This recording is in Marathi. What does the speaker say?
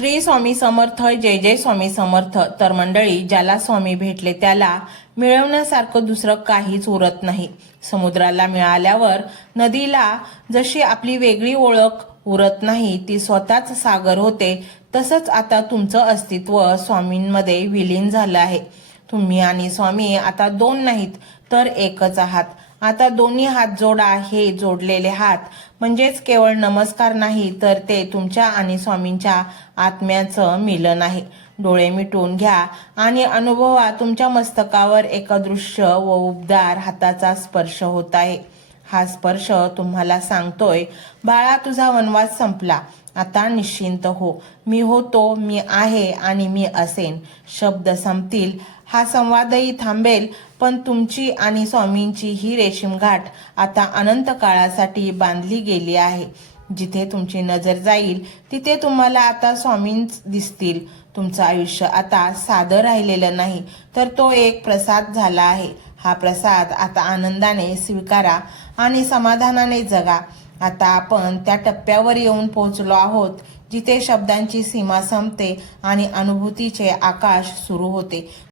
श्री स्वामी समर्थ. जय जय स्वामी समर्थ. तर मंडळी, ज्याला स्वामी भेटले त्याला मिळवण्यासारखं दुसरं काहीच उरत नाही. समुद्राला मिळाल्यावर नदीला जशी आपली वेगळी ओळख उरत नाही, ती स्वतःच सागर होते, तसंच आता तुमचं अस्तित्व स्वामींमध्ये विलीन झालं आहे. तुम्ही आणि स्वामी आता दोन नाहीत तर एकच आहात. आता दोन्ही हात जोडा. हे जोडलेले हात म्हणजेच केवळ नमस्कार नाही, तर ते तुमच्या आणि स्वामींच्या आत्म्याचं मिलन आहे. डोळे मिटून घ्या आणि अनुभवा, तुमच्या मस्तकावर एक दृश्य व उबदार हाताचा स्पर्श होत आहे. हा स्पर्श तुम्हाला सांगतोय, बाळा, तुझा वनवास संपला. आता निश्चिंत हो. मी होतो, मी आहे आणि मी असेन. शब्द संपतील, हा संवादही थांबेल, पण तुमची आणि स्वामींची ही रेशीमगाठ आता अनंत काळासाठी बांधली गेली आहे. जिथे तुमची नजर जाईल तिथे तुम्हाला आता स्वामींच दिसतील. तुमचं आयुष्य आता साधं राहिलेलं नाही, तर तो एक प्रसाद झाला आहे. हा प्रसाद आता आनंदाने स्वीकारा आणि समाधानाने जगा. आता आपण त्या टप्प्यावर येऊन पोहोचलो आहोत जिथे शब्दांची सीमा संपते आणि अनुभूतीचे आकाश सुरू होते.